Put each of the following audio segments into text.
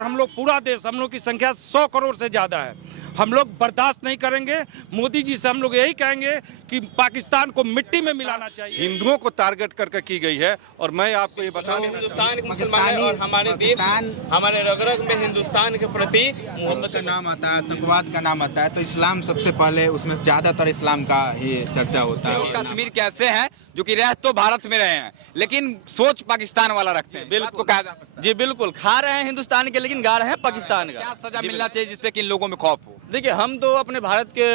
हम लोग पूरा देश, हम लोग की संख्या 100 करोड़ से ज़्यादा है। हम लोग बर्दाश्त नहीं करेंगे। मोदी जी से हम लोग यही कहेंगे कि पाकिस्तान को मिट्टी में मिलाना चाहिए। हिंदुओं को टारगेट करके की गई है। और मैं आपको ये बता दें, हिंदुस्तान के मुसलमान और हमारे देश, हमारे रग-रग में हिंदुस्तान के प्रति मोहब्बत का नाम आता है, आतंकवाद का नाम आता है, तो इस्लाम सबसे पहले उसमें ज्यादातर इस्लाम का ही चर्चा होता है। कश्मीर के ऐसे हैं जो कि रह तो भारत में रहे हैं लेकिन सोच पाकिस्तान वाला रखते हैं। बिल्कुल कहा जा सकता है। जी बिल्कुल, खा रहे हैं हिंदुस्तान के लेकिन गा रहे हैं पाकिस्तान का। क्या सजा मिलना चाहिए जिससे कि इन लोगों में खौफ हो? देखिए, हम तो अपने भारत के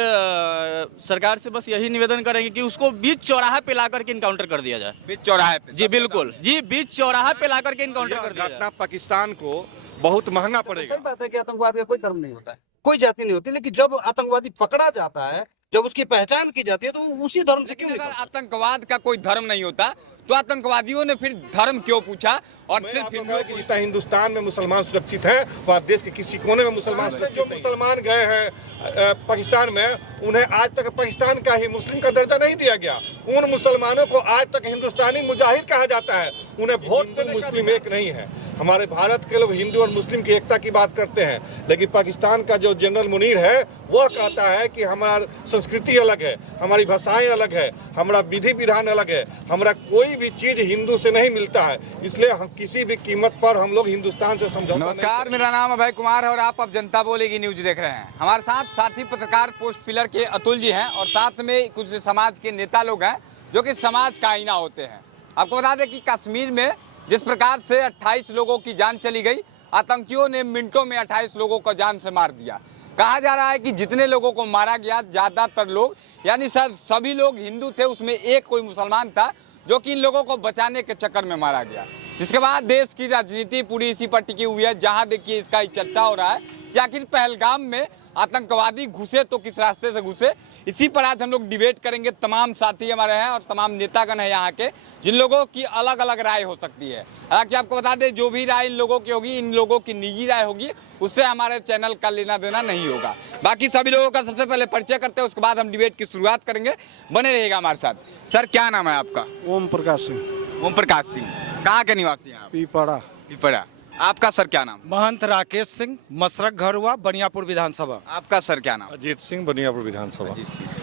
सरकार से बस यही निवेदन करेंगे कि उसको बीच चौराहे पे ला करके इनकाउंटर कर दिया जाए। बीच चौराहे पे? जी बिल्कुल, जी बीच चौराहे पे ला करके इनकाउंटर कर दिया घटना जाए। पाकिस्तान को बहुत महंगा पड़ेगा। सही बात है कि आतंकवाद का कोई धर्म नहीं होता है, कोई जाति नहीं होती, लेकिन जब आतंकवादी पकड़ा जाता है, जब उसकी पहचान की जाती है, तो उसी धर्म से क्यों लेकिन नहीं अगर करता? आतंकवाद का कोई धर्म नहीं होता तो आतंकवादियों ने फिर धर्म क्यों पूछा? और सिर्फ हिंदुओं की जितना हिंदुस्तान में मुसलमान सुरक्षित है वहाँ देश के किसी कोने में मुसलमान सुरक्षित नहीं। मुसलमान गए हैं पाकिस्तान में, उन्हें आज तक पाकिस्तान का ही मुस्लिम का दर्जा नहीं दिया गया। उन मुसलमानों को आज तक हिंदुस्तानी मुजाहिद कहा जाता है। उन्हें वोट मुस्लिम एक नहीं है। हमारे भारत के लोग हिंदू और मुस्लिम की एकता की बात करते हैं, लेकिन पाकिस्तान का जो जनरल मुनीर है वह कहता है कि हमारी संस्कृति अलग है, हमारी भाषाएं अलग है, हमारा विधि विधान अलग है, हमारा कोई भी चीज हिंदू से नहीं मिलता है। इसलिए हम किसी भी कीमत पर हम लोग हिंदुस्तान से समझौता नहीं नमस्कार, मेरा नाम अभय कुमार है और आप अब जनता बोलेगी न्यूज देख रहे हैं। हमारे साथ साथी पत्रकार पोस्ट फिलर के अतुल जी हैं और साथ में कुछ समाज के नेता लोग हैं जो कि समाज का आईना होते हैं। आपको बता दें कि कश्मीर में जिस प्रकार से 28 लोगों की जान चली गई, आतंकियों ने मिनटों में 28 लोगों को जान से मार दिया। कहा जा रहा है कि जितने लोगों को मारा गया ज़्यादातर लोग यानी सभी लोग हिंदू थे, उसमें एक कोई मुसलमान था जो कि इन लोगों को बचाने के चक्कर में मारा गया। जिसके बाद देश की राजनीति पूरी इसी पर टिकी हुई है, जहां देखिए इसका चर्चा हो रहा है कि आखिर पहलगाम में आतंकवादी घुसे तो किस रास्ते से घुसे। इसी पर आज हम लोग डिबेट करेंगे। तमाम साथी हमारे हैं और तमाम नेतागण हैं यहाँ के, जिन लोगों की अलग अलग राय हो सकती है। हालांकि आपको बता दें, जो भी राय इन लोगों की होगी, इन लोगों की निजी राय होगी, उससे हमारे चैनल का लेना देना नहीं होगा। बाकी सभी लोगों का सबसे पहले परिचय करते हैं, उसके बाद हम डिबेट की शुरुआत करेंगे। बने रहिएगा हमारे साथ। सर, क्या नाम है आपका? ओम प्रकाश सिंह। ओम प्रकाश सिंह, कहाँ के निवासी हैं आप? पीपड़ा। पिपरा। आपका सर क्या नाम? महंत राकेश सिंह, मसरक घर हुआ, बनियापुर विधानसभा। आपका सर क्या नाम? अजीत सिंह, बनियापुर विधानसभा।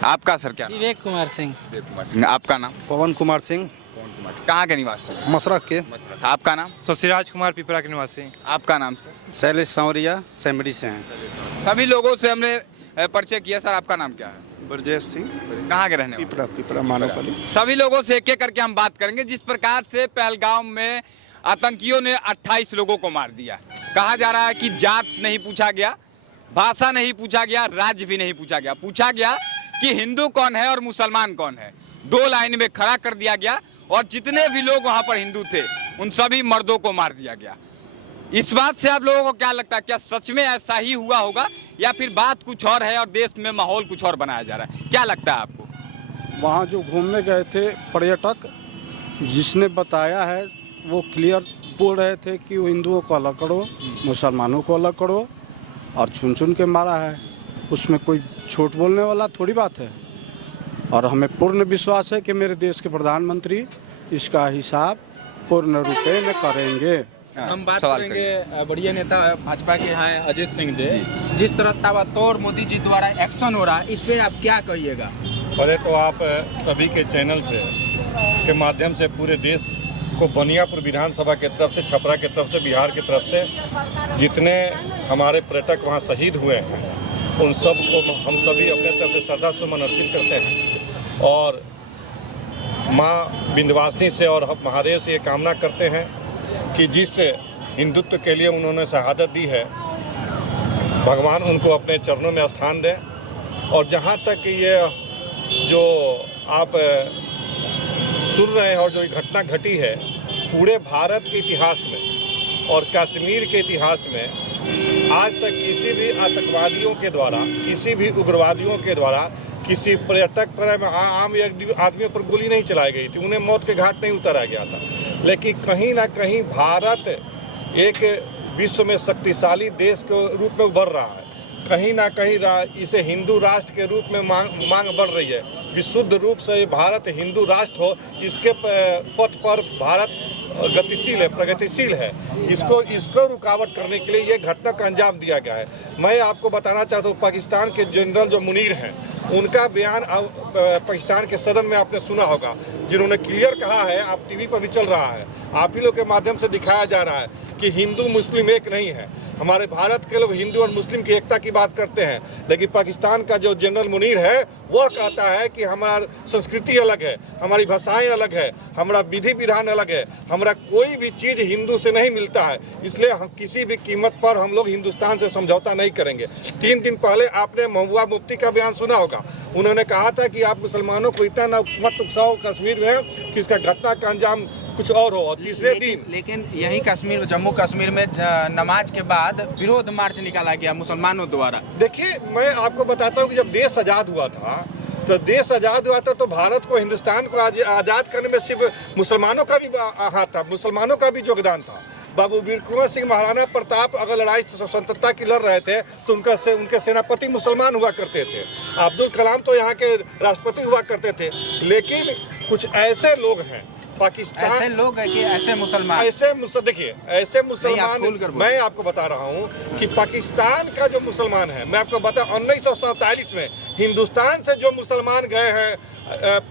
आपका सर क्या नाम? विवेक कुमार सिंह। विवेक कुमार सिंह। आपका नाम? पवन कुमार सिंह, कहाँ के निवासी? मसरक के। आपका नाम? शशिराज कुमार, पिपरा के निवासी। आपका नाम सर? शैलेश सांवरिया, सेमरी से हैं। सभी लोगों से हमने परिचय किया। सर, आपका नाम क्या है? ब्रजेश सिंह, कहाँ के रहने वाले? पीपड़ा, पीपड़ा मानवपल्ली। सभी लोगों से एक एक करके हम बात करेंगे। जिस प्रकार से पहलगाम में आतंकियों ने 28 लोगों को मार दिया, कहा जा रहा है कि जात नहीं पूछा गया, भाषा नहीं पूछा गया, राज्य भी नहीं पूछा गया। पूछा गया कि हिंदू कौन है और मुसलमान कौन है। 2 लाइन में खड़ा कर दिया गया और जितने भी लोग वहां पर हिंदू थे उन सभी मर्दों को मार दिया गया। इस बात से आप लोगों को क्या लगता है, क्या सच में ऐसा ही हुआ होगा या फिर बात कुछ और है और देश में माहौल कुछ और बनाया जा रहा है? क्या लगता है आपको? वहाँ जो घूमने गए थे पर्यटक, जिसने बताया है वो क्लियर बोल रहे थे कि वो हिंदुओं को अलग करो, मुसलमानों को अलग करो, और चुन चुन के मारा है। उसमें कोई झूठ बोलने वाला थोड़ी बात है। और हमें पूर्ण विश्वास है कि मेरे देश के प्रधानमंत्री इसका हिसाब पूर्ण रूप में करेंगे। हम बात करेंगे बढ़िया नेता भाजपा के हैं अजीत सिंह जी। जिस तरह ताबड़तोड़ मोदी जी द्वारा एक्शन हो रहा है, इस पे आप क्या कहिएगा? पहले तो आप सभी के चैनल से के माध्यम से पूरे देश को बनियापुर विधानसभा के तरफ से, छपरा के तरफ से, बिहार की तरफ से जितने हमारे पर्यटक वहाँ शहीद हुए हैं उन सब को हम सभी अपने तरफ से श्रद्धा सुमन अर्पित करते हैं और माँ विंध्यवासिनी से और महादेव से ये कामना करते हैं कि जिस हिंदुत्व के लिए उन्होंने शहादत दी है, भगवान उनको अपने चरणों में स्थान दें। और जहाँ तक ये जो आप सुन रहे हैं और जो घटना घटी है, पूरे भारत के इतिहास में और कश्मीर के इतिहास में आज तक किसी भी आतंकवादियों के द्वारा, किसी भी उग्रवादियों के द्वारा किसी पर्यटक पर, आम आदमियों पर गोली नहीं चलाई गई थी, उन्हें मौत के घाट नहीं उतारा गया था। लेकिन कहीं ना कहीं भारत एक विश्व में शक्तिशाली देश के रूप में उभर रहा है। कहीं ना कहीं इसे हिंदू राष्ट्र के रूप में मांग बढ़ रही है। विशुद्ध रूप से ये भारत हिंदू राष्ट्र हो, इसके पथ पर भारत गतिशील है, प्रगतिशील है। इसको रुकावट करने के लिए ये घटना का अंजाम दिया गया है। मैं आपको बताना चाहता हूँ, पाकिस्तान के जनरल जो मुनीर हैं, उनका बयान पाकिस्तान के सदन में आपने सुना होगा, जिन्होंने क्लियर कहा है, आप टीवी पर भी चल रहा है, आप ही लोग के माध्यम से दिखाया जा रहा है कि हिंदू मुस्लिम एक नहीं है। हमारे भारत के लोग हिंदू और मुस्लिम की एकता की बात करते हैं, लेकिन पाकिस्तान का जो जनरल मुनीर है वह कहता है कि हमारी संस्कृति अलग है, हमारी भाषाएं अलग है, हमारा विधि विधान अलग है, हमारा कोई भी चीज़ हिंदू से नहीं मिलता है, इसलिए हम किसी भी कीमत पर हम लोग हिंदुस्तान से समझौता नहीं करेंगे। 3 दिन पहले आपने महबूबा मुफ्ती का बयान सुना होगा, उन्होंने कहा था कि आप मुसलमानों को इतना मत उकसाओ कश्मीर में कि इसका घटना का अंजाम कुछ और हो। तीसरे दिन लेकिन यही कश्मीर, जम्मू कश्मीर में नमाज के बाद विरोध मार्च निकाला गया मुसलमानों द्वारा। देखिए, मैं आपको बताता हूँ कि जब देश आज़ाद हुआ था, तो भारत को, हिंदुस्तान को आज़ाद करने में सिर्फ मुसलमानों का भी हाथ था, मुसलमानों का भी योगदान था। बाबू वीर कुंवर सिंह, महाराणा प्रताप अगर लड़ाई स्वतंत्रता की लड़ रहे थे तो उनके सेनापति मुसलमान हुआ करते थे। अब्दुल कलाम तो यहाँ के राष्ट्रपति हुआ करते थे। लेकिन कुछ ऐसे लोग हैं पाकिस्तान, ऐसे लोग है कि ऐसे मुसलमान, देखिए ऐसे मुसलमान, मैं आपको बता रहा हूँ कि पाकिस्तान का जो मुसलमान है, मैं आपको बता 1947 में हिंदुस्तान से जो मुसलमान गए हैं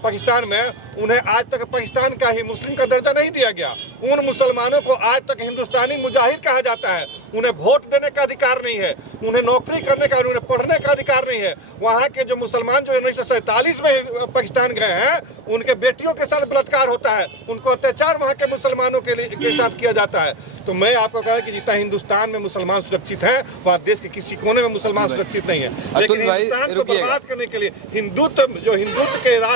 पाकिस्तान में, उन्हें आज तक पाकिस्तान का ही मुस्लिम का दर्जा नहीं दिया गया। उन मुसलमानों को आज तक हिंदुस्तानी मुजाहिद कहा जाता है। उन्हें वोट देने का अधिकार नहीं है, उन्हें नौकरी करने का, उन्हें पढ़ने का अधिकार नहीं है। वहाँ के जो मुसलमान जो 1947 में पाकिस्तान गए हैं, उनके बेटियों के साथ बलात्कार होता है, उनको अत्याचार वहाँ के मुसलमानों के साथ किया जाता है। तो मैं आपको कहा कि जितना हिंदुस्तान में मुसलमान सुरक्षित है, वहाँ देश के किसी कोने में मुसलमान सुरक्षित नहीं है। लेकिन हिंदुस्तान को बर्बाद करने के लिए हिंदुत्व के रास्ते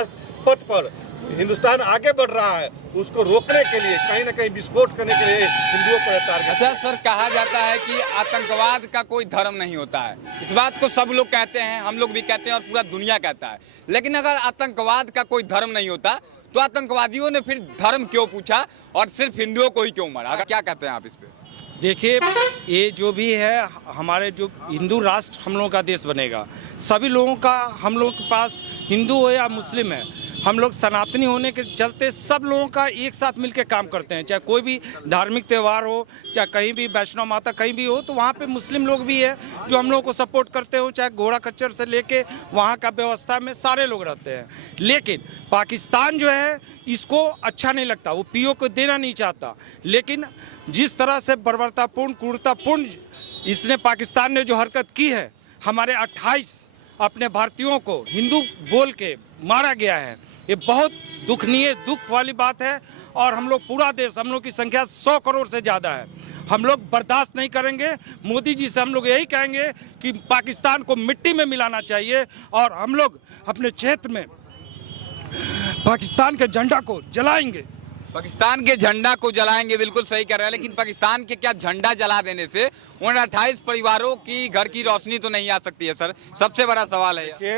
पथ पर हिंदुस्तान आगे बढ़ रहा है, उसको रोकने के लिए, कहीं ना कहीं विस्फोट करने के लिए हिंदुओं पर टारगेट। अच्छा सर, कहा जाता है कि आतंकवाद का कोई धर्म नहीं होता है। इस बात को सब लोग कहते हैं, हम लोग भी कहते हैं और पूरा दुनिया कहता है। लेकिन अगर आतंकवाद का कोई धर्म नहीं होता तो आतंकवादियों ने फिर धर्म क्यों पूछा और सिर्फ हिंदुओं को ही क्यों मारा? क्या कहते हैं आप इस पे? देखिए, ये जो भी है, हमारे जो हिंदू राष्ट्र हम लोगों का देश बनेगा, सभी लोगों का, हम लोगों के पास हिंदू हो या मुस्लिम है, हम लोग सनातनी होने के चलते सब लोगों का एक साथ मिलकर काम करते हैं। चाहे कोई भी धार्मिक त्यौहार हो, चाहे कहीं भी वैष्णव माता कहीं भी हो, तो वहाँ पे मुस्लिम लोग भी है जो हम लोगों को सपोर्ट करते हो। चाहे घोड़ा खच्चर से लेके वहाँ का व्यवस्था में सारे लोग रहते हैं। लेकिन पाकिस्तान जो है, इसको अच्छा नहीं लगता, वो पीओ को देना नहीं चाहता। लेकिन जिस तरह से बर्बरतापूर्ण, क्रूरतापूर्ण इसने पाकिस्तान ने जो हरकत की है, हमारे 28 अपने भारतीयों को हिंदू बोल के मारा गया है, ये बहुत दुख वाली बात है। और हम लोग पूरा देश, हम लोग की संख्या 100 करोड़ से ज़्यादा है, हम लोग बर्दाश्त नहीं करेंगे। मोदी जी से हम लोग यही कहेंगे कि पाकिस्तान को मिट्टी में मिलाना चाहिए और हम लोग अपने क्षेत्र में पाकिस्तान के झंडा को जलाएंगे। पाकिस्तान के झंडा को जलाएंगे, बिल्कुल सही कर रहे हैं। लेकिन पाकिस्तान के क्या झंडा जला देने से उन 28 परिवारों की घर की रोशनी तो नहीं आ सकती है? सर, सबसे बड़ा सवाल है कि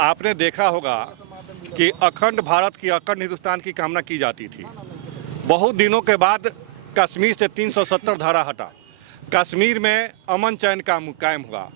आपने देखा होगा कि अखंड भारत की, अखंड हिंदुस्तान की कामना की जाती थी। बहुत दिनों के बाद कश्मीर से 370 धारा हटा, कश्मीर में अमन चैन कायम हुआ,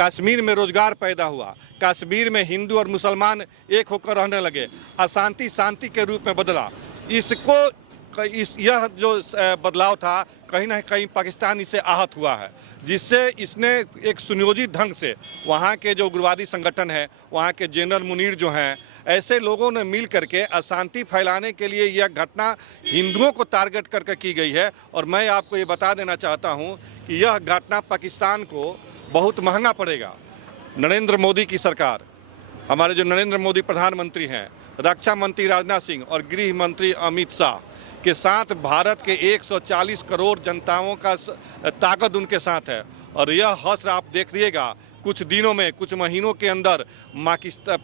कश्मीर में रोजगार पैदा हुआ, कश्मीर में हिंदू और मुसलमान एक होकर रहने लगे, अशांति शांति के रूप में बदला। यह जो बदलाव था, कहीं ना कहीं पाकिस्तान इससे आहत हुआ है, जिससे इसने एक सुनियोजित ढंग से वहाँ के जो उग्रवादी संगठन है, वहाँ के जनरल मुनीर जो हैं, ऐसे लोगों ने मिल करके अशांति फैलाने के लिए यह घटना हिंदुओं को टारगेट करके की गई है। और मैं आपको ये बता देना चाहता हूँ कि यह घटना पाकिस्तान को बहुत महंगा पड़ेगा। नरेंद्र मोदी की सरकार, हमारे जो नरेंद्र मोदी प्रधानमंत्री हैं, रक्षा मंत्री राजनाथ सिंह और गृह मंत्री अमित शाह के साथ भारत के 140 करोड़ जनताओं का ताकत उनके साथ है। और यह हश्र आप देख लीजिएगा, कुछ दिनों में, कुछ महीनों के अंदर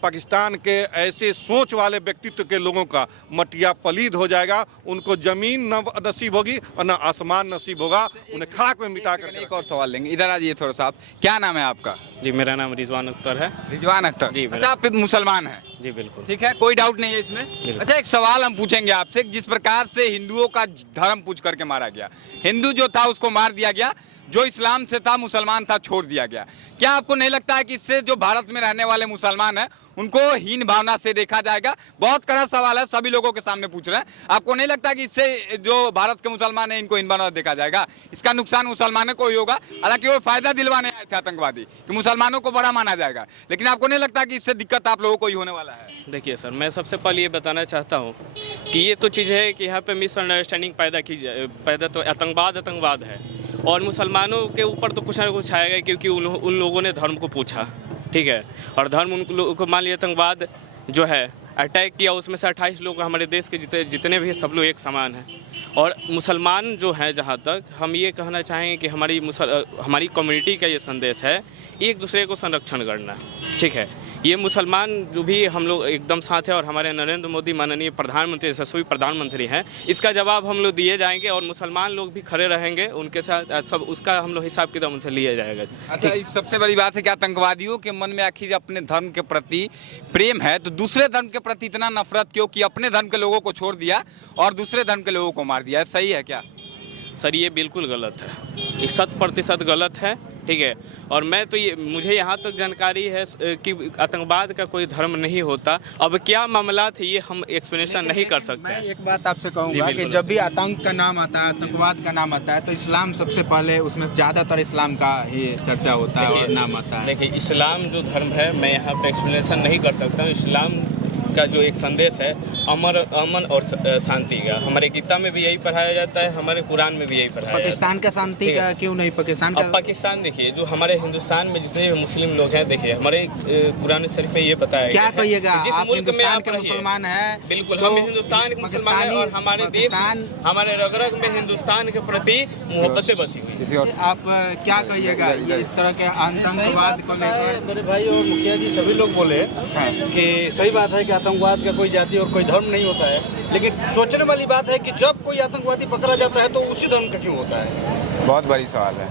पाकिस्तान के ऐसे सोच वाले व्यक्तित्व के लोगों का मटिया पलीद हो जाएगा। उनको जमीन न नसीब होगी और न आसमान नसीब होगा, उन्हें खाक में मिटा कर। एक और सवाल लेंगे, इधर आ जाइए थोड़ा सा। आप, क्या नाम है आपका? जी, मेरा नाम रिजवान अख्तर है। रिजवान अख्तर जी। अच्छा, आप मुसलमान हैं? जी बिल्कुल। ठीक है, कोई डाउट नहीं है इसमें। अच्छा, एक सवाल हम पूछेंगे आपसे, जिस प्रकार से हिंदुओं का धर्म पूछ करके मारा गया, हिंदू जो था उसको मार दिया गया, जो इस्लाम से था, मुसलमान था, छोड़ दिया गया, क्या आपको नहीं लगता है कि इससे जो भारत में रहने वाले मुसलमान हैं उनको हीन भावना से देखा जाएगा? बहुत कड़ा सवाल है, सभी लोगों के सामने पूछ रहे हैं। आपको नहीं लगता कि इससे जो भारत के मुसलमान हैं इनको हीन भावना देखा जाएगा? इसका नुकसान मुसलमानों को ही होगा। हालांकि वो फायदा दिलवाने आए थे आतंकवादी कि मुसलमानों को बड़ा माना जाएगा, लेकिन आपको नहीं लगता कि इससे दिक्कत आप लोगों को ही होने वाला है? देखिए सर, मैं सबसे पहले ये बताना चाहता हूँ कि ये तो चीज़ है कि यहाँ पे मिसअंडरस्टैंडिंग पैदा तो आतंकवाद है, और मुसलमानों के ऊपर तो कुछ ना कुछ आएगा, क्योंकि उन लोगों ने धर्म को पूछा, ठीक है, और धर्म उन लोगों को, मान लिया आतंकवाद जो है अटैक किया, उसमें से 28 लोग हमारे देश के जितने भी सब लोग एक समान हैं। और मुसलमान जो हैं, जहाँ तक हम ये कहना चाहेंगे कि हमारी कम्युनिटी का ये संदेश है, एक दूसरे को संरक्षण करना, ठीक है। ये मुसलमान जो भी हम लोग एकदम साथ है, और हमारे नरेंद्र मोदी माननीय प्रधानमंत्री, यशस्वी प्रधानमंत्री हैं, इसका जवाब हम लोग दिए जाएंगे, और मुसलमान लोग भी खड़े रहेंगे उनके साथ, सब उसका हम लोग हिसाब किताब उनसे लिया जाएगा। अच्छा, इस सबसे बड़ी बात है कि आतंकवादियों के मन में आखिर अपने धर्म के प्रति प्रेम है, तो दूसरे धर्म के प्रति इतना नफरत क्यों कि अपने धर्म के लोगों को छोड़ दिया और दूसरे धर्म के लोगों को मार दिया? सही है क्या? सर, ये बिल्कुल गलत है, ये 100% गलत है, ठीक है। और मुझे यहाँ तक जानकारी है कि आतंकवाद का कोई धर्म नहीं होता। अब क्या मामला थे ये हम एक्सप्लेनेशन नहीं कर सकते हैं। एक बात आपसे कहूँगा कि जब भी आतंक का नाम आता है, आतंकवाद का नाम आता है, तो इस्लाम सबसे पहले, उसमें ज़्यादातर इस्लाम का ही चर्चा होता है और नाम आता है। देखिए, इस्लाम जो धर्म है, मैं यहाँ पे एक्सप्लेनेशन नहीं कर सकता हूँ। इस्लाम का जो एक संदेश है अमन और शांति का, हमारे गीता में भी यही पढ़ाया जाता है, हमारे कुरान में भी यही पढ़ाया जाता है। पाकिस्तान का शांति का क्यों नहीं? पाकिस्तान का, पाकिस्तान देखिए, जो हमारे हिंदुस्तान में जितने भी मुस्लिम लोग हैं, देखिए हमारे कुरान शरीफ में ये बताया क्या कहिएगा, जिस आप मुल्क में हिंदुस्तान आप के मुसलमान हैं, बिल्कुल हम हिंदुस्तान के मुसलमान हैं, और हमारे देश, हमारे रग रग में हिंदुस्तान के प्रति मोहब्बतें बसी हुई है। आप क्या कहिएगा इस तरह के आतंकवाद को लेकर? मेरे भाई और मुखिया जी सभी लोग बोले कि सही बात है कि आतंकवाद का कोई जाति और कोई धर्म नहीं होता है, लेकिन सोचने वाली बात है कि जब कोई आतंकवादी पकड़ा जाता है तो उसी धर्म का क्यों होता है? बहुत बड़ी सवाल है।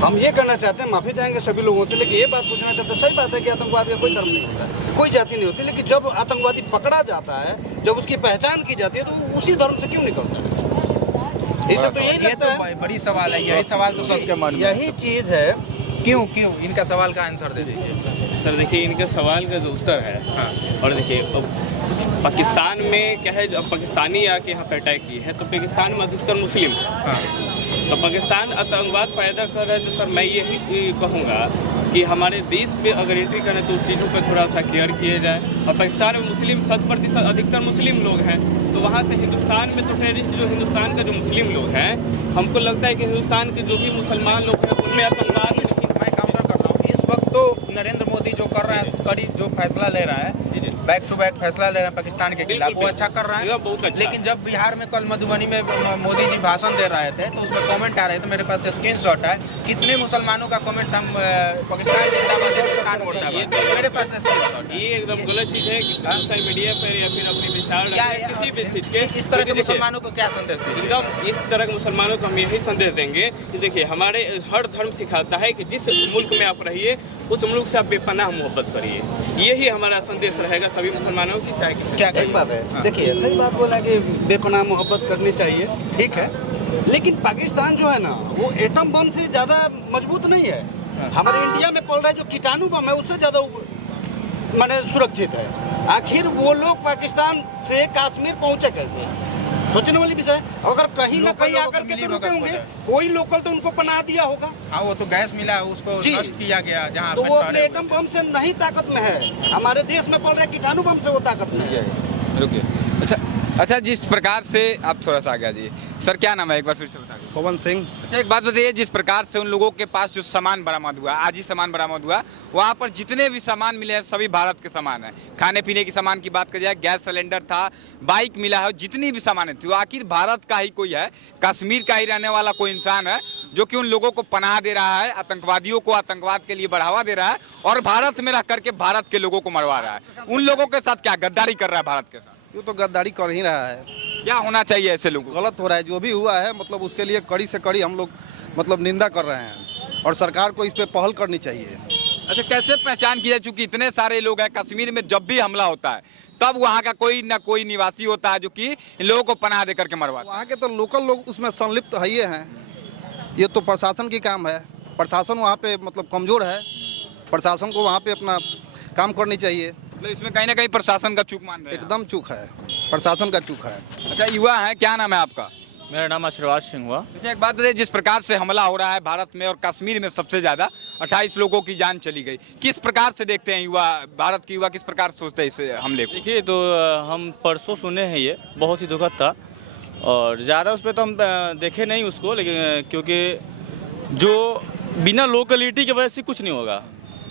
हम ये कहना चाहते हैं, माफी चाहेंगे सभी लोगों से, लेकिन ये बात पूछना चाहते हैं, सही बात है कि आतंकवाद का कोई धर्म नहीं होता, कोई जाति नहीं होती, लेकिन जब आतंकवादी पकड़ा जाता है, जब उसकी पहचान की जाती है, तो वो उसी धर्म से क्यों निकलता है? इसे तो यही लगता है, बड़ी सवाल है, यही सवाल तो सबके मन में, यही चीज है। क्यों इनका सवाल का आंसर दे दीजिए सर। देखिए, इनके सवाल का जो उत्तर है, और देखिए पाकिस्तान में क्या है, जब पाकिस्तानी आके यहाँ पे अटैक किए हैं, तो पाकिस्तान में अधिकतर मुस्लिम है, तो पाकिस्तान आतंकवाद पैदा कर रहा है। तो सर, मैं यही कहूँगा कि हमारे देश पे अगर एंट्री करें तो उस चीज़ों पर थोड़ा सा केयर किया जाए। और पाकिस्तान में मुस्लिम 100% अधिकतर मुस्लिम लोग हैं, तो वहाँ से हिंदुस्तान में तो टेररिस्ट जो हिंदुस्तान का जो मुस्लिम लोग हैं, हमको लगता है कि हिंदुस्तान के जो भी मुसलमान लोग हैं उनमें आतंकवाद। मैं काउंटर कर रहा हूँ, इस वक्त तो नरेंद्र मोदी जो कर रहे हैं, करीब जो फैसला ले रहा है, बैक टू बैक फैसला ले रहे हैं पाकिस्तान के खिलाफ, वो अच्छा कर रहा है, बहुत अच्छा। लेकिन जब बिहार में कल मधुबनी में मोदी जी भाषण दे रहे थे, तो उसमें कमेंट आ रहे थे, मेरे पास स्क्रीनशॉट है, कितने मुसलमानों का कमेंट था, पाकिस्तान जिंदाबाद, हिंदुस्तान मुर्दाबाद, मेरे पास स्क्रीनशॉट। ये एकदम गलत चीज़ है कि सोशल मीडिया पर या फिर अपने विचार किसी भी चीज़ के इस तरह के मुसलमानों को क्या संदेश देंगे? एकदम इस तरह के मुसलमानों को हम यही संदेश देंगे कि देखिए, हमारे हर धर्म सिखाता है कि जिस मुल्क में आप रहिए उस मुल्क से आप बेपनाह मोहब्बत करिए, यही हमारा संदेश रहेगा सभी मुसलमानों की, चाहे किसी। क्या सही बात है, देखिए सही बात बोला कि बेपनाह मोहब्बत करनी चाहिए, ठीक है, लेकिन पाकिस्तान जो है ना, वो एटम बम से ज़्यादा मजबूत नहीं है। हमारे इंडिया में पड़ रहा है जो कीटाणु बम है, उससे ज़्यादा माने सुरक्षित है। आखिर वो लोग पाकिस्तान से कश्मीर पहुँचे कैसे? सोचने वाली विषय। अगर कहीं ना कहीं आकर के रुके होंगे, कोई लोकल तो उनको पनाह दिया होगा। हाँ, वो तो गैस मिला, उसको नष्ट किया गया, जहाँ तो वो अपने एटम बम से नहीं ताकत में है, हमारे देश में पड़ रहा है कीटाणु बम से वो ताकत में है। रुकिए, अच्छा, जिस प्रकार से आप थोड़ा सा आगे जी, सर क्या नाम है, एक बार फिर से बता दीजिए। पवन सिंह। अच्छा, एक बात बताइए, जिस प्रकार से उन लोगों के पास जो सामान बरामद हुआ, आज ही सामान बरामद हुआ, वहाँ पर जितने भी सामान मिले हैं सभी भारत के सामान हैं। खाने पीने की सामान की बात करी जाए, गैस सिलेंडर था, बाइक मिला है, जितनी भी सामान थी, वो आखिर भारत का ही कोई है, कश्मीर का ही रहने वाला कोई इंसान है जो कि उन लोगों को पनाह दे रहा है, आतंकवादियों को आतंकवाद के लिए बढ़ावा दे रहा है, और भारत में रह करके भारत के लोगों को मरवा रहा है। उन लोगों के साथ क्या गद्दारी कर रहा है भारत के साथ? ये तो गद्दारी कर ही रहा है। क्या होना चाहिए ऐसे लोगों? गलत हो रहा है, जो भी हुआ है, मतलब उसके लिए कड़ी से कड़ी हम लोग मतलब निंदा कर रहे हैं, और सरकार को इस पे पहल करनी चाहिए। अच्छा, कैसे पहचान की जाए, चूंकि इतने सारे लोग हैं कश्मीर में, जब भी हमला होता है तब वहाँ का कोई ना कोई निवासी होता है जो कि इन लोगों को पनाह देकर के मरवाता है। वहाँ के तो लोकल लोग उसमें संलिप्त है ही हैं। ये तो प्रशासन की काम है, प्रशासन वहाँ पे मतलब कमज़ोर है, प्रशासन को वहाँ पे अपना काम करनी चाहिए। मतलब इसमें कहीं ना कहीं प्रशासन का चूक मान रहे हैं। एकदम चूक है, प्रशासन का चूक है। अच्छा, युवा है, क्या नाम है आपका? मेरा नाम आशीर्वाद सिंह हुआ। अच्छा, एक बात बताइए, जिस प्रकार से हमला हो रहा है भारत में और कश्मीर में सबसे ज़्यादा 28 लोगों की जान चली गई, किस प्रकार से देखते हैं युवा, भारत की युवा किस प्रकार से सोचते हैं इस हमले को? देखिए, तो हम परसों सुने हैं, ये बहुत ही दुखद था और ज़्यादा उस पर तो हम देखे नहीं उसको, लेकिन क्योंकि जो बिना लोकलिटी की वजह से कुछ नहीं होगा,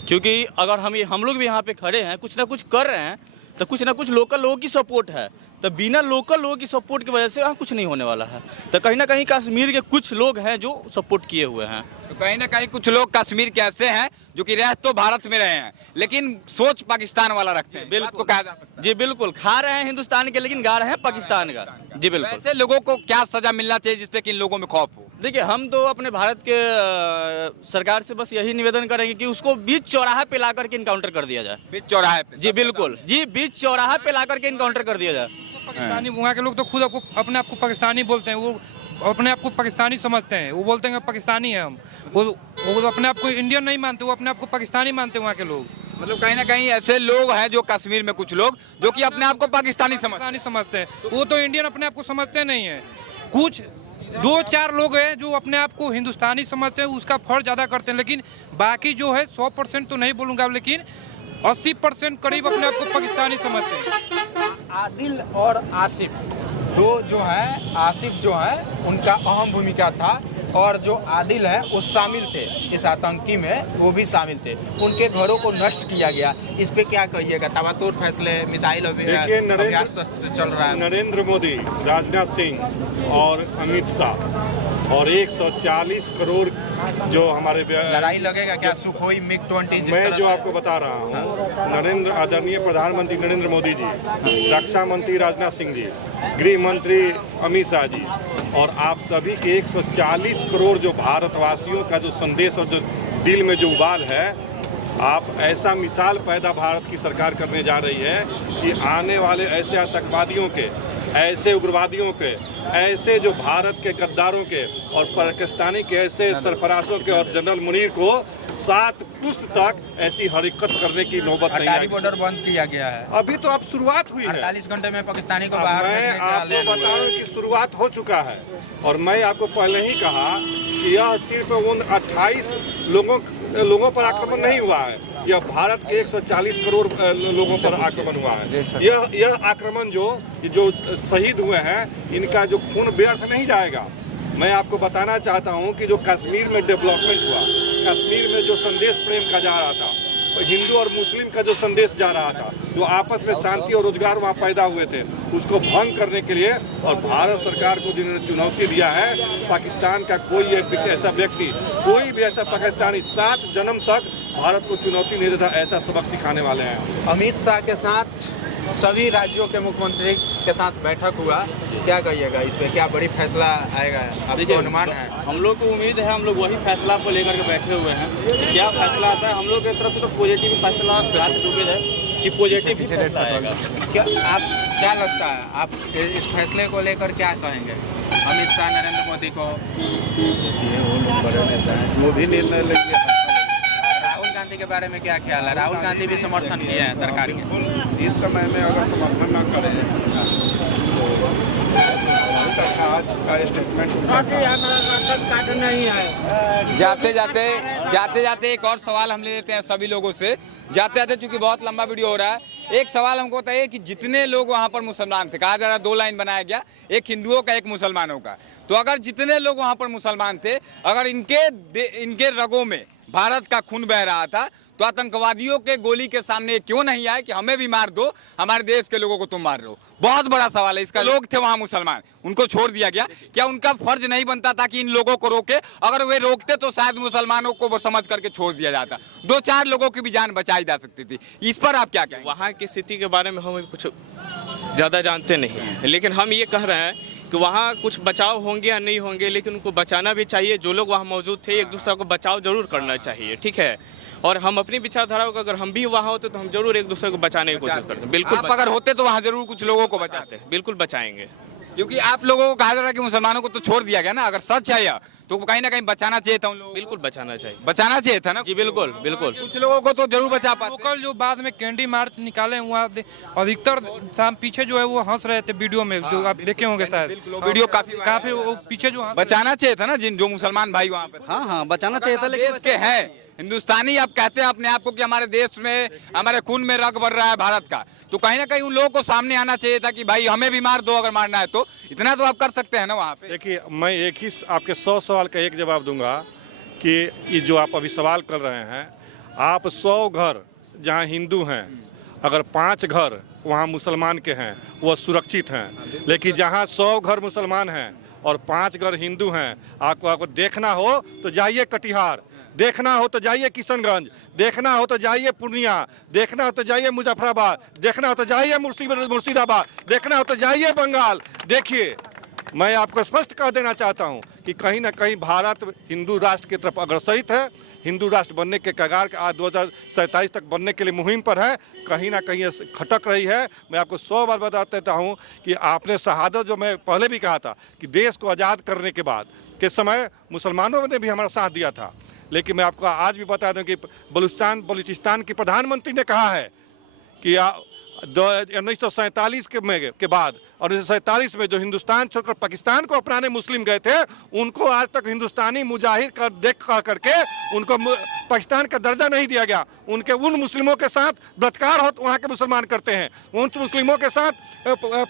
क्योंकि अगर हम लोग भी यहाँ पे खड़े हैं, कुछ ना कुछ कर रहे हैं, तो कुछ ना कुछ लोकल लोगों की सपोर्ट है, तो बिना लोकल लोगों की सपोर्ट की वजह से यहाँ कुछ नहीं होने वाला है। तो कहीं ना कहीं कश्मीर के कुछ लोग हैं जो सपोर्ट किए हुए हैं। तो कहीं ना कहीं कुछ लोग कश्मीर के ऐसे हैं जो कि रह तो भारत में रहे हैं लेकिन सोच पाकिस्तान वाला रखते हैं, बिल्कुल कहा जा सकता है। जी बिल्कुल, खा रहे हैं हिंदुस्तान के लेकिन गा रहे हैं पाकिस्तान का। जी बिल्कुल। ऐसे लोगों को क्या सजा मिलना चाहिए जिससे कि इन लोगों में खौफ हो? देखिए, हम तो अपने भारत के सरकार से बस यही निवेदन करेंगे कि उसको बीच चौराहा पे ला करके इनकाउंटर कर दिया जाए। बीच चौराहे पे? जी बिल्कुल, जी बीच चौराहा पे ला करके इनकाउंटर कर दिया जाए। पाकिस्तानी वहाँ के लोग तो खुद अपने आप को पाकिस्तानी बोलते हैं, वो अपने आप को पाकिस्तानी समझते हैं, वो बोलते हैं कि पाकिस्तानी है हम, वो अपने आप को इंडियन नहीं मानते, वो अपने आप को पाकिस्तानी मानते हैं वहाँ के लोग। मतलब कहीं ना कहीं ऐसे लोग हैं जो कश्मीर में कुछ लोग जो कि अपने आप को पाकिस्तानी समझते हैं, वो तो इंडियन अपने आप को समझते नहीं है। कुछ 2-4 लोग हैं जो अपने आप को हिंदुस्तानी समझते हैं, उसका फर्ज अदा करते हैं, लेकिन बाकी जो है 100% तो नहीं बोलूँगा, लेकिन 80% करीब अपने आप को पाकिस्तानी समझते हैं। आदिल और आसिफ दो जो है, आसिफ जो है उनका अहम भूमिका था और जो आदिल है वो शामिल थे इस आतंकी में, वो भी शामिल थे। उनके घरों को नष्ट किया गया। इस पे क्या कहिएगा? तबातोड़ फैसले, मिसाइल अभ्यास चल रहा है। नरेंद्र मोदी, राजनाथ सिंह और अमित शाह और 140 करोड़ जो हमारे लड़ाई लगेगा क्या सुखोई मिग-20? मैं जो आपको बता रहा हूँ, आदरणीय प्रधानमंत्री नरेंद्र मोदी जी, रक्षा मंत्री राजनाथ सिंह जी, गृह मंत्री अमित शाह जी और आप सभी के 140 करोड़ जो भारतवासियों का जो संदेश और जो दिल में जो उबाल है, आप ऐसा मिसाल पैदा भारत की सरकार करने जा रही है कि आने वाले ऐसे आतंकवादियों के, ऐसे उग्रवादियों के, ऐसे जो भारत के गद्दारों के और पाकिस्तानी के ऐसे सरफराजों के और जनरल मुनीर को 7 पुश्त तक ऐसी हरकत करने की नौबत नहीं आएगी। बॉर्डर बंद किया गया है। अभी तो अब शुरुआत हुई है। 48 घंटे में पाकिस्तानी को बाहर मैं आपको बता रहा हूँ कि शुरुआत हो चुका है और मैं आपको पहले ही कहा कि यह सिर्फ उन 28 लोगों पर आक्रमण नहीं हुआ है, यह भारत के 140 करोड़ लोगों पर आक्रमण हुआ है। यह आक्रमण जो शहीद हुए हैं, इनका जो खून व्यर्थ नहीं जाएगा। मैं आपको बताना चाहता हूं कि जो कश्मीर में डेवलपमेंट हुआ, कश्मीर में जो संदेश प्रेम का जा रहा था, हिंदू और मुस्लिम का जो संदेश जा रहा था, जो आपस में शांति और रोजगार वहाँ पैदा हुए थे, उसको भंग करने के लिए और भारत सरकार को जिन्होंने चुनौती दिया है, पाकिस्तान का कोई ऐसा व्यक्ति, कोई भी ऐसा पाकिस्तानी 7 जन्म तक भारत को चुनौती नहीं देता, ऐसा सबक सिखाने वाले हैं। अमित शाह के साथ सभी राज्यों के मुख्यमंत्री के साथ बैठक हुआ, क्या कहिएगा इस पे? क्या बड़ी फैसला आएगा, आपको अनुमान है? हम लोग को उम्मीद है, हम लोग वही फैसला को लेकर के बैठे हुए हैं। क्या फैसला आता है, हम लोग की तरफ से तो पॉजिटिव फैसला उम्मीद है कि पॉजिटिव फैसला आएगा। क्या लगता है, आप इस फैसले को लेकर क्या कहेंगे? अमित शाह, नरेंद्र मोदी को, मोदी निर्णय लेंगे। राहुल गांधी के बारे में क्या ख्याल है? राहुल गांधी भी समर्थन किए हैं सरकार के। इस समय में अगर समर्थन न करें तो आज का स्टेटमेंट जाते जाते एक और सवाल हम ले लेते हैं सभी लोगों से। जाते जाते चूंकि बहुत लंबा वीडियो हो रहा है, एक सवाल हमको बताइए कि जितने लोग वहाँ पर मुसलमान थे, कहा जा रहा है 2 लाइन बनाया गया, एक हिंदुओं का एक मुसलमानों का, तो अगर जितने लोग वहाँ पर मुसलमान थे, अगर इनके रगों में भारत का खून बह रहा था, तो आतंकवादियों के गोली के सामने क्यों नहीं आए कि हमें भी मार दो, हमारे देश के लोगों को तुम मार रहे हो? बहुत बड़ा सवाल है इसका। लोग थे वहाँ मुसलमान, उनको छोड़ दिया गया, क्या उनका फर्ज नहीं बनता था कि इन लोगों को रोके? अगर वे रोकते तो शायद मुसलमानों को समझ करके छोड़ दिया जाता, 2-4 लोगों की भी जान बचाई जा सकती थी। इस पर आप क्या कहेंगे? वहाँ की स्थिति के बारे में हम कुछ ज़्यादा जानते नहीं हैं, लेकिन हम ये कह रहे हैं कि वहाँ कुछ बचाव होंगे या नहीं होंगे, लेकिन उनको बचाना भी चाहिए। जो लोग वहाँ मौजूद थे, एक दूसरे को बचाव जरूर करना चाहिए, ठीक है। और हम अपनी विचारधारा को अगर हम भी वहाँ होते तो हम जरूर एक दूसरे को बचाने की कोशिश करते हैं। बिल्कुल आप अगर होते तो वहाँ जरूर कुछ लोगों को बचाते हैं। बिल्कुल बचाएंगे, क्योंकि आप लोगों को कहा जा रहा है कि मुसलमानों को तो छोड़ दिया गया ना, अगर सच है यह तो कहीं ना कहीं बचाना चाहिए था उन लोगों को। बिल्कुल बचाना चाहिए, बचाना चाहिए था ना जी बिल्कुल बिल्कुल। कुछ लोगों को तो जरूर बचा पाते। लोकल जो बाद में कैंडी मार्च निकाले हुआ अधिकतर शाम पीछे जो है वो हंस रहे थे वीडियो में, जो आप देखे होंगे शायद वीडियो काफी वो पीछे जो बचाना चाहिए था ना जिन जो मुसलमान भाई वहाँ पे। हाँ हाँ बचाना चाहिए था, लेकिन देश के हैं हिंदुस्तानी, आप कहते हैं अपने आप को कि हमारे देश में हमारे खून में रग भर रहा है भारत का, तो कहीं ना कहीं उन लोगों को सामने आना चाहिए था कि भाई हमें भी मार दो, अगर मारना है तो इतना तो आप कर सकते हैं ना वहाँ पे। देखिए, मैं एक ही आपके 100 सवाल का एक जवाब दूंगा कि ये जो आप अभी सवाल कर रहे हैं, आप 100 घर जहाँ हिंदू हैं, अगर 5 घर वहाँ मुसलमान के हैं वो सुरक्षित हैं, लेकिन जहाँ 100 घर मुसलमान हैं और 5 घर हिंदू हैं, आपको देखना हो तो जाइए कटिहार, देखना हो तो जाइए किशनगंज, देखना हो तो जाइए पूर्णिया, देखना हो तो जाइए मुजफ्फराबाद, देखना हो तो जाइए मुर्शिदाबाद, देखना हो तो जाइए बंगाल। देखिए, मैं आपको स्पष्ट कह देना चाहता हूं कि कहीं ना कहीं भारत हिंदू राष्ट्र की तरफ अग्रसरित है, हिंदू राष्ट्र बनने के कगार के आज 2047 तक बनने के लिए मुहिम पर है, कहीं ना कहीं खटक रही है। मैं आपको 100 बार बता देता हूं कि आपने शहादत, जो मैं पहले भी कहा था कि देश को आज़ाद करने के बाद के समय मुसलमानों ने भी हमारा साथ दिया था, लेकिन मैं आपको आज भी बता दूं कि बलूचिस्तान की प्रधानमंत्री ने कहा है कि 1947 के बाद और 1947 में जो हिंदुस्तान छोड़कर पाकिस्तान को अपनाने मुस्लिम गए थे, उनको आज तक हिंदुस्तानी मुजाहिद करके उनको पाकिस्तान का दर्जा नहीं दिया गया। उन मुस्लिमों के साथ बलात्कार वहाँ के मुसलमान करते हैं, उन मुस्लिमों के साथ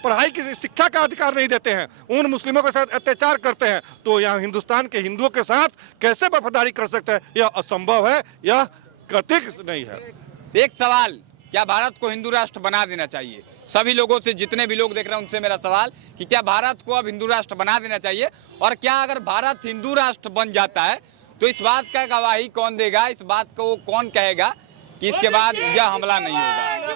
पढ़ाई की शिक्षा का अधिकार नहीं देते हैं, उन मुस्लिमों के साथ अत्याचार करते हैं। तो यहाँ हिंदुस्तान के हिंदुओं के साथ कैसे वफादारी कर सकते हैं? यह असंभव है, यह कतई नहीं है। एक सवाल, क्या भारत को हिंदू राष्ट्र बना देना चाहिए? सभी लोगों से, जितने भी लोग देख रहे हैं उनसे मेरा सवाल कि क्या भारत को अब हिंदू राष्ट्र बना देना चाहिए? और क्या अगर भारत हिंदू राष्ट्र बन जाता है तो इस बात का गवाही कौन देगा, इस बात को कौन कहेगा कि इसके बाद यह हमला नहीं होगा?